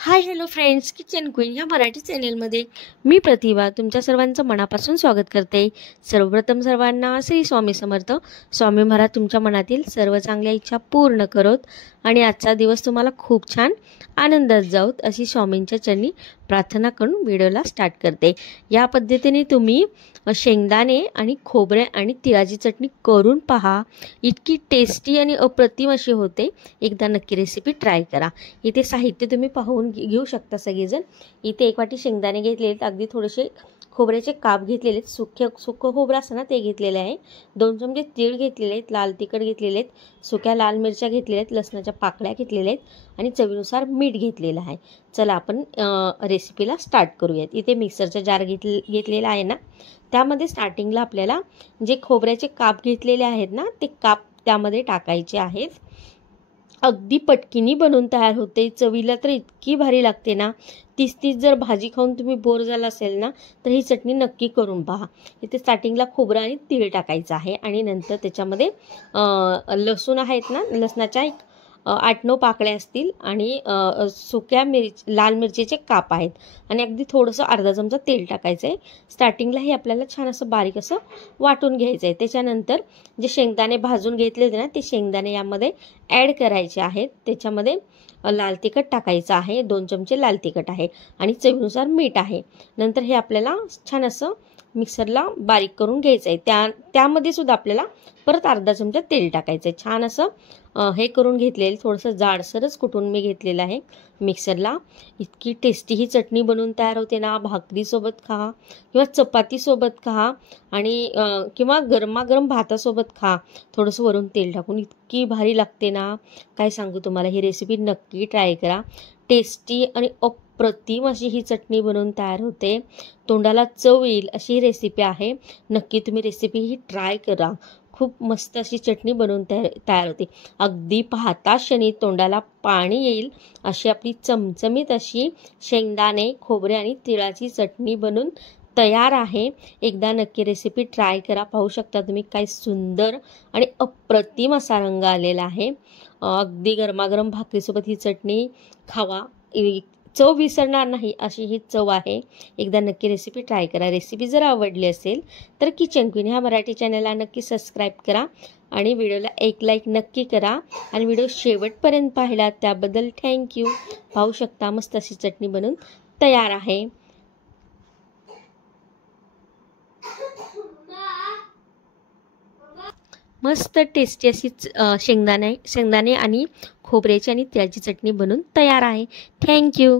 Hi hello friends, kitchen queen या मराठी चॅनलमध्ये मी प्रतिभा तुमच्या सर्वांचं मनापासून स्वागत करते। सर्वप्रथम सर्वांना श्री स्वामी समर्थ। स्वामी महाराज तुमच्या मनातील सर्व चांगल्या इच्छा पूर्ण करोत आणि आजचा दिवस तुम्हाला खूप छान आनंदात जाऊत अशी स्वामींच्या चरणी प्रार्थना करून व्हिडिओला स्टार्ट करते। या पद्धतीने तुम्ही शेंगदाणे आणि खोबरे आणि तिळाची चटणी करून पहा, इतकी टेस्टी आणि अप्रतिम अशी होते। एकदा नक्की रेसिपी ट्राय करा। इथे साहित्य तुम्ही पाहून घेऊ शकता सगळेजण। इथे एक वाटी शेंगदाणे घेतलेले, अगदी थोडेसे खोबऱ्याचे काप घेतलेले, सुकं खोबरं असतं ना ते घेतलेले आहे। 2 चमचे तीळ घेतलेले आहेत, लाल तिखट घेतलेले आहेत, सुक्या लाल मिरच्या घेतलेल्या आहेत, लसणाच्या पाकळ्या घेतलेल्या आहेत आणि चवीनुसार मीठ घेतलेलं आहे। चला आपण रेसिपीला स्टार्ट करूयात। इथे मिक्सरचा जार घेतलेला आहे ना, त्यामध्ये स्टार्टिंगला आपल्याला जे खोबऱ्याचे काप घेतलेले आहेत ना ते काप त्यामध्ये टाकायचे आहेत। अगदी पटकिनी बनवून तयार होते, चवीला तर इतकी भारी लागते ना। तीच जर भाजी खाऊन तुम्ही बोर झाला असेल ना तर ही चटणी नक्की करून पहा। इथे स्टार्टिंगला खोबरं आणि तीळ टाकायचं आहे आणि नंतर त्याच्यामध्ये लसूण आहेत ना, लसणाच्या 8-9 पाकळ्या असतील आणि सुक्या लाल मिरचीचे काप आहेत आणि अगदी थोडंसं अर्धा चमचा तेल टाकायचं आहे। स्टार्टिंगला हे आपल्याला छान असं बारीक असं वाटून घ्यायचं आहे। त्याच्यानंतर जे शेंगदाणे भाजून घेतले होते ना ते शेंगदाणे यामध्ये ॲड करायचे आहेत। त्याच्यामध्ये लाल तिखट टाकायचं आहे, 2 चमचे लाल तिखट आहे आणि चवीनुसार मीठ आहे। नंतर हे आपल्याला छान असं मिक्सरला बारीक करून घ्यायचं आहे। त्यामध्ये सुद्धा आपल्याला परत अर्धा चमचा तेल टाकायचं आहे। छान असं हे करून घेतलेलं, थोडंसं जाडसरच कुटून मी घेतलेलं आहे मिक्सरला। इतकी टेस्टी ही चटणी बनवून तयार होते ना, भाकरीसोबत खा किंवा चपातीसोबत खा आणि किंवा गरमागरम भातासोबत खा, थोडंसं वरून तेल टाकून। इतकी भारी लागते ना, काय सांगू तुम्हाला। ही रेसिपी नक्की ट्राय करा। टेस्टी आणि अप्रतिम अशी ही चटणी बनवून तयार होते, तोंडाला चव येईल अशी ही रेसिपी आहे। नक्की तुम्ही रेसिपी ही ट्राय करा। खूप मस्त अशी चटणी बनवून तयार होते। अगदी पाहता क्षणी तोंडाला पाणी येईल अशी आपली चमचमीत अशी शेंगदाणे, खोबरे आणि तिळाची चटणी बनून तयार आहे। एकदा नक्की रेसिपी ट्राय करा। पाहू शकता तुम्ही काय सुंदर आणि अप्रतिम असा रंग आलेला आहे। अगदी गरमागरम भाकरीसोबत ही चटणी खावा, चव विसरणार नाही अशी ही चव आहे। एकदा नक्की रेसिपी ट्राय करा। रेसिपी जर आवडली असेल तर किचन क्वीन ह्या मराठी चॅनलला नक्की सबस्क्राईब करा आणि व्हिडिओला एक लाईक नक्की करा आणि व्हिडिओ शेवटपर्यंत पाहिला त्याबद्दल थँक्यू। पाहू शकता मस्त अशी चटणी बनून तयार आहे। मस्त टेस्टी अशी शेंगदाणे आणि खोबऱ्याची आणि तिळाची चटणी बनून तयार आहे। थँक्यू।